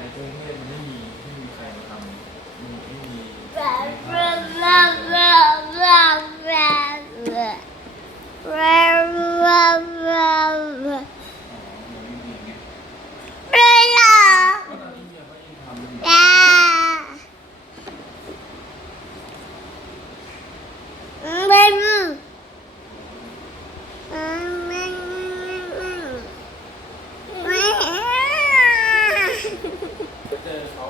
ในกรุงเทพมันไม่มีไม่มีใครมาทำมันไม่มีไม่มี Wow.